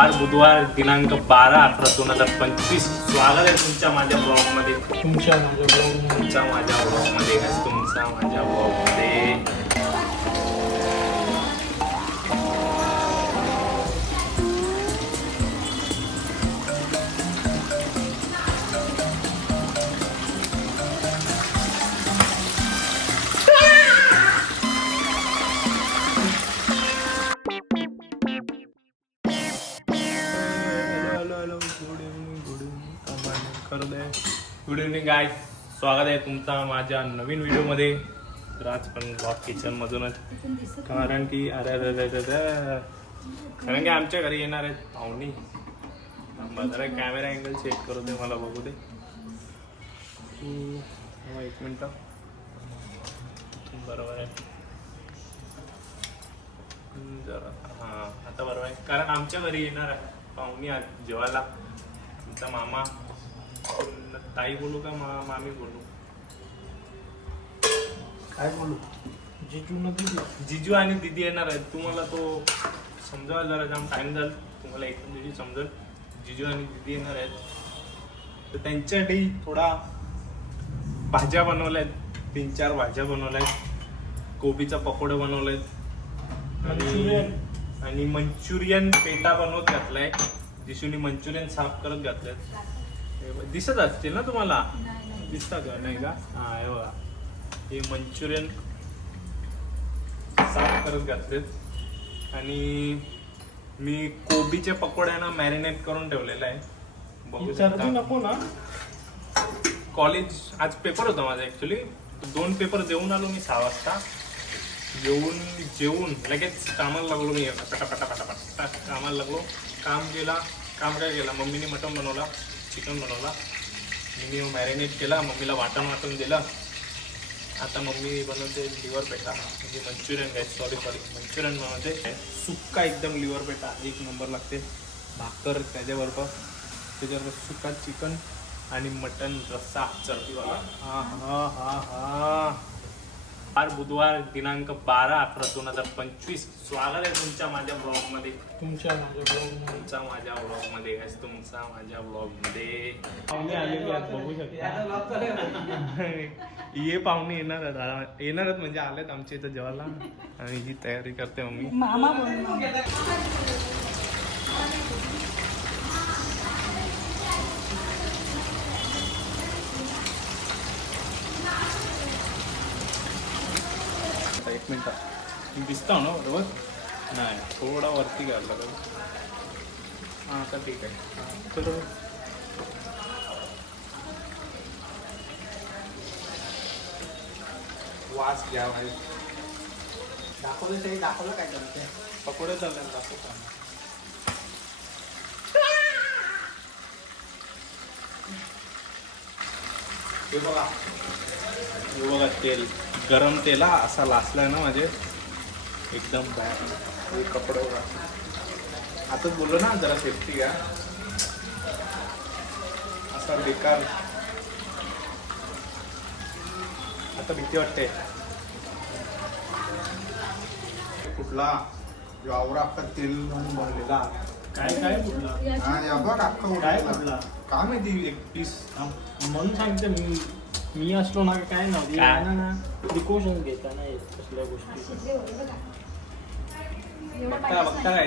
आज बुधवार दिनांक 12/11/2025. स्वागत आहे तुमच्या माझ्या ब्लॉगमध्ये. तुमच्या माझ्या ब्लॉगमध्ये गुड इव्हनिंग गाईज. स्वागत आहे तुमचा माझ्या नवीन व्हिडिओमध्ये. तर आज पण ब्लॉग किचनमधूनच, कारण की आमच्या घरी येणार आहेत पाहुणी. जरा कॅमेरा अँगल चेक करू दे, मला बघू दे. एक मिनटं. बरोबर आहे जरा, हां आता बरोबर आहे. कारण आमच्या घरी येणार आहे पाहुणी आज जेवायला. तुमचा मामा, ताई बोलू का मामी बोलू? काय बोलू? जिजू आणि दीदी येणार आहेत. तुम्हाला तो समजावा जरा, जाम टाइम झाला, तुम्हाला एकदम दिवशी समजेल. जिजू आणि दीदी येणार आहेत, तर त्यांच्यासाठी थोडा भाज्या बनवल्या आहेत. 3-4 भाज्या बनवल्या आहेत. कोबीचा पकोडे बनवलेत आणि मंचुरियन पेटा बनवत घातलाय. जिशूनी मंचुरियन साफ करत घातलेत. दिसत असतील ना तुम्हाला? दिसतात का नाही का? हा हे बघा, हे मंचुरियन साफ करत घातलेत. आणि मी कोबीच्या पकोड्यांना मॅरिनेट करून ठेवलेला आहे. बघू शकता. नको ना. कॉलेज आज पेपर होता माझा. ऍक्च्युली 2 पेपर देऊन आलो मी 6 वाजता. जेवून लगेच कामाला लागलो मी. पटापटा कामाला लागलो. काम काय केला, मम्मीने मटण बनवला, चिकन बनवला. मी मॅरिनेट केला, मम्मीला वाटण दिलं. आता मम्मी बनवते लिव्हर पेटा, म्हणजे मंचुरियन काय, सॉरी मंचुरियन बनवते. सुक्का एकदम लिव्हर पेटा, 1 नंबर लागते. भाकर त्याच्याबरोबर सुक्का चिकन आणि मटन रस्सा चरबीवाला. हा आज बुधवार दिनांक 12/11/2025. स्वागत आहे तुमच्या माझ्या ब्लॉगमध्ये. तुमच्या माझ्या ब्लॉगमध्ये पाहुणे आलेली आहेत, बघू शकता. ये पाहुणे येणारच म्हणजे आलेत आमच्या इथं जेवायला. आणि ही तयारी करते मम्मी. मामा एक मिनिट दिसता ना बरोबर? नाही, थोडा वरती घ्यायला लागेल. हां आता ठीक आहे. चलो वास घ्या भाई. दाखवलं काय करते? पकोडे चालले दाखवता. हे बघा तेल, गरम तेला असा लासलाय ना माझे एकदम बाहेर. कपडे बघा. आताच बोललो ना जरा सेफ्टी घ्या. असा बेकार, आता भीती वाटते. कुठला आवरा अख्खा तेल म्हणून भरलेला. काय कुठला? आणि बघ अख्खा काय उडलेला. कुठला? काय माहिती, एक पीस म्हणून सांगते मी असलो ना काय नव्हती ना प्रिकॉशन घेता नाही कसल्या गोष्टी.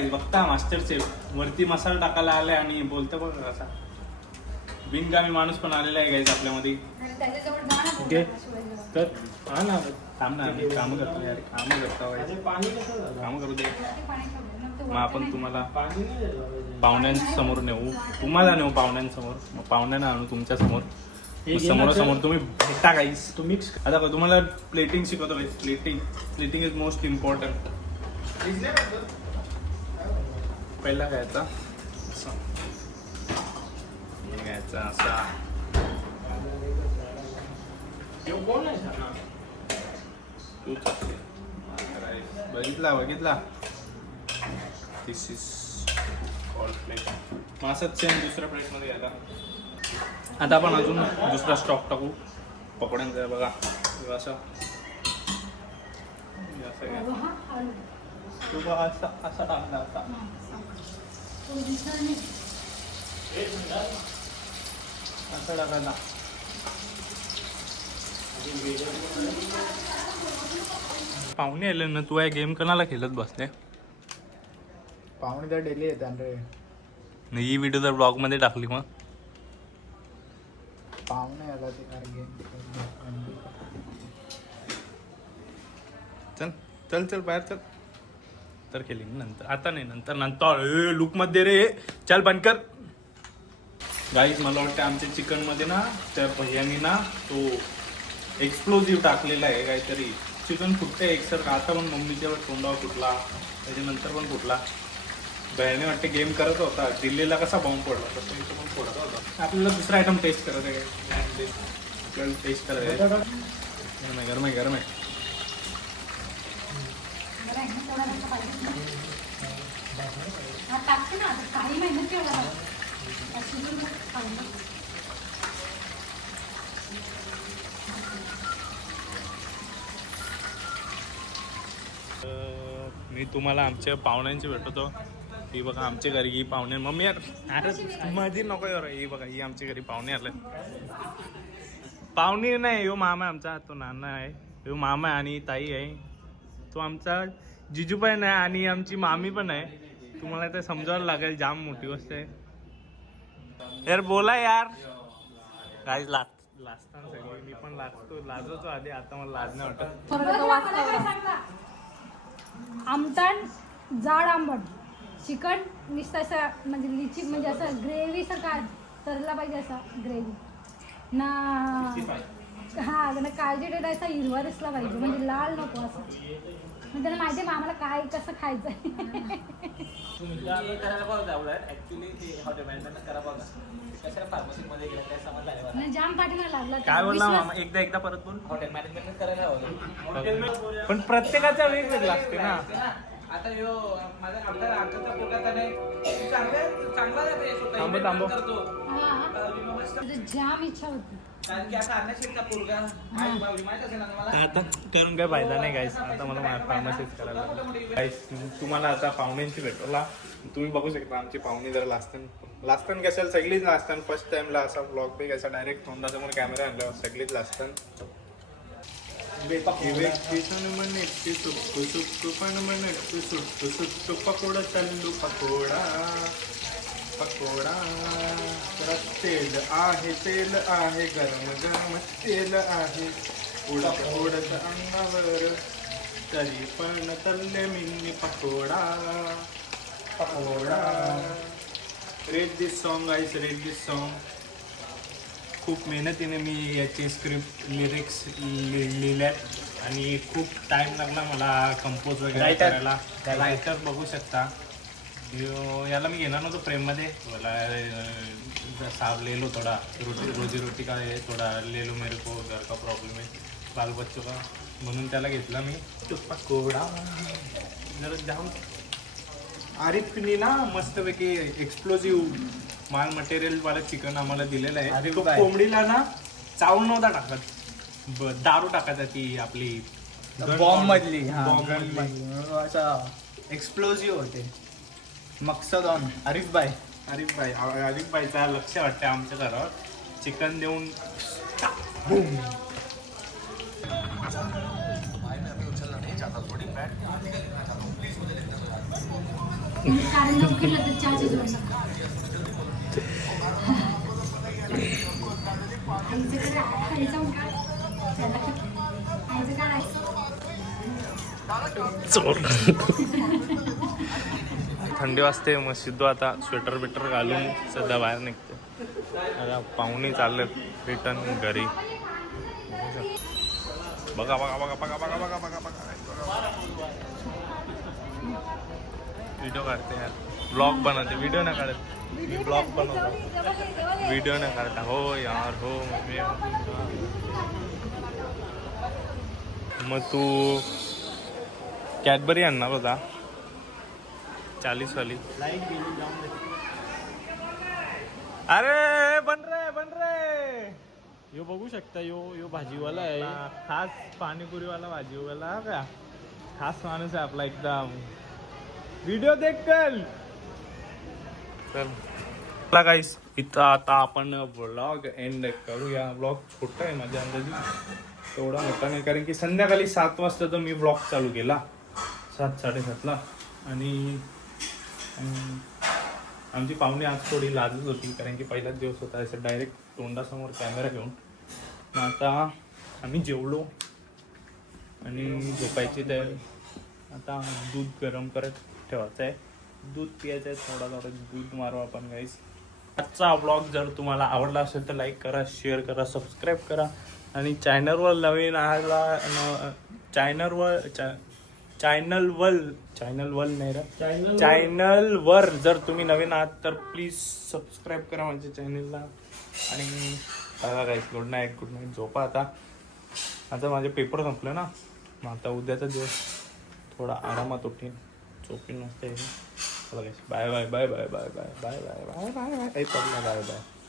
बघता मास्टर शेफ वरती मसाला टाकायला आलाय आणि बोलतो बघ असा. बिनकामी माणूस पण आलेला आहे गाईज आपल्यामध्ये. तर हा ना थांब ना, काम करतो यार, काम पाणी कसं झालं? काम करू दे. मग आपण तुम्हाला पाणी नाही झालं. पाहुण्यांसमोर नेऊ, तुम्हाला नेऊ पाहुण्यांसमोर. मग पाहुण्यांना आणू तुमच्या समोर. हे समोरासमोर तुम्ही भेटा गाईस. तुम्ही आता तुम्हाला प्लेटिंग शिकवतो. Plating is most important. पहिला घ्यायचा असा, घ्यायचा असा. कोण आहे ना बघितला. दिस इज कॉल प्लेट. मग असंच सेम दुसऱ्या प्लेटमध्ये घ्यायला. आता आपण अजून दुसरा स्टॉक टाकू पकोड्यांचा. बघा असं असा टाकला असा. असं टाकायला. पाहुणे आले ना, तू आहे गेम कोणाला खेळत बसले? पाहुणे तर डेली येतात रे. नाही, ही व्हिडिओ तर ब्लॉग मध्ये टाकली मग. पाहुणे आला ते गेम. चल चल चल बाहेर चल. तर केली नंतर, आता नाही, नंतर नंतर लुक मध्ये रे. चल बंद कर. गाईज मला वाटतं आमच्या चिकन मध्ये ना त्या भैयानी ना तो एक्सप्लोजिव्ह टाकलेला आहे काहीतरी. चिकन फुटते एकसारखं. आता पण मम्मीच्या तोंडावर फुटला, त्याच्यानंतर पण फुटला. भैयाने वाटते गेम करत होता, दिल्लीला कसा बॉम्ब पडला तसं इथं पण फोडत होता. आपल्याला दुसरा आयटम टेस्ट करत आहे. आपल्याला टेस्ट करत आहे. गरम आहे गरम आहे. काही मेहनत केला. मी तुम्हाला आमच्या पाहुण्यांची भेटतो. ही बघा आमच्या घरी ही पाहुणे. मम्मी अरे मध्ये नको यार. ही बघा ही आमच्या घरी पाहुणे आले. पाहुणे नाही, यो मामा आमचा, तो नाना आहे. यो मामा आहे आणि ताई आहे. तो आमचा जिजू पण आहे आणि आमची मामी पण आहे. तुम्हाला ते समजावं लागेल, जाम मोठी गोष्ट आहे यार. बोला यार. काही लाजताना सगळे. मी पण लाजतो आधी. आता मला लाज नाही वाटत. आमटण जाड आंबट, चिकन नुसतं असं म्हणजे लिची म्हणजे असं ग्रेव्ही सारखं तरला पाहिजे, असा ग्रेव्ही ना. हा ना, काळजी डेटा असा हिरवा दिसला पाहिजे, म्हणजे लाल नको असं. म्हणजे त्याला माहिती आहे आम्हाला काय कसं खायचं आहे. जाम पाठीमागे लागला. काय बोलला मामा? एकदा परत बोल. हॉटेल मॅनेजमेंट करायला हवं. पण प्रत्येकाचा वेगवेगळा असते ना. आता यो माझा आमदार आमचा पोटाचा नाही चांगला थांबव. करतो. जाम इच्छा होती. कारण की आता अन्नशेटचा पोरगा माहित असेल ना तुम्हाला. आता करून काय फायदा नाही गाईस. आता मला फार्मसीच करायला गाईस. तुम्हाला आता पाहुण्यांची भेटवला. तुम्ही बघू शकता आमची पाहुणी जरा लाजतान कशाला सगळीच लाजतान. फर्स्ट टाइमला असा ब्लॉग पे कसा डायरेक्ट तोंडासमोर कॅमेरा आणला सगळीच लाजतान. पकोडा चालू पकोडा पकोडा. तेल आहे गरम गरम तेल आहे. उडत अंगावर तरी पण तल्ले मी pakoda pakoda. Read this song guys, read this song. खूप मेहनतीने मी याची स्क्रिप्ट लिरिक्स लिहिल्यात आणि खूप टाइम लागला मला कंपोज वगैरे करायला. रायटर बघू शकता. याला मी घेणार नव्हतो फ्रेममध्ये. मला साब ले लो थोडा, रोजी रोटी का है थोडा ले लो, मेरे को घर का प्रॉब्लेम है बाल बच्चों का, म्हणून त्याला घेतला मी. तो पकोडा जरा जाम. आरिफनी ना मस्तपैकी एक्सप्लोजिव्ह माल मटेरियल वाला चिकन आम्हाला दिलेलं आहे. तो कोंबडीला ना चावून नव्हता टाकत, दारू टाकायचा ती आपली बॉम्ब मधली. असा एक्सप्लोजिव्ह होते. मकसद ऑन आरिफ भाई. आरिफबाईचा लक्ष वाटतं आमच्या घरावर. चिकन देऊन कारण लवकर तर चहाची जोड नका. थंडी वाजते. मग सिद्धू आता स्वेटर बिटर घालून सध्या बाहेर निघते. आता पाहुणे चालले रिटर्न घरी. बघा बघा बघा बघा बघा बघा बघा बघा. व्हिडिओ काढते यार, ब्लॉग बनवते. व्हिडिओ नाही काढत मी, ब्लॉग बनवतो. व्हिडिओ नाही काढता. हो यार हो. मग तू कॅडबरी आणणार होता 40 वाली. अरे बन रे. यो बघू शकता, यो भाजीवाला आहे. खास पाणीपुरीवाला भाजीवाला का खास माणूस आहे आपला एकदम. व्हिडिओ देख कल. चला गाईस, इथं आता आपण ब्लॉग एंड करूया. ब्लॉग छोटा आहे माझ्या अंदाजी, तेवढा मोठा नाही, कारण की संध्याकाळी 7 वाजता तर मी ब्लॉग चालू केला, 7-7:30ला. आणि आमची पाहुणे आज थोडी लाजत होती, कारण की पहिलाच दिवस होता असं डायरेक्ट तोंडासमोर कॅमेरा घेऊन. मग आता आम्ही जेवलो आणि झोपायची तयारी. आता दूध गरम करत ठेवायचं आहे, दूध पियाचं आहे, थोडा दूध मारू आपण गाईस. आजचा ब्लॉग जर तुम्हाला आवडला असेल तर लाईक करा, शेअर करा, सबस्क्राईब करा. आणि चॅनलवर नवीन आला चॅनलवर जर तुम्ही नवीन आहात तर प्लीज सबस्क्राईब करा माझ्या चॅनलला. आणि बघा गाईस, गुड नाईट. झोपा आता माझे पेपर संपले ना, मग आता उद्याचा दिवस थोडा आरामात उठीन, झोपीन नसते. Bye bye bye bye bye bye bye bye bye bye bye bye bye.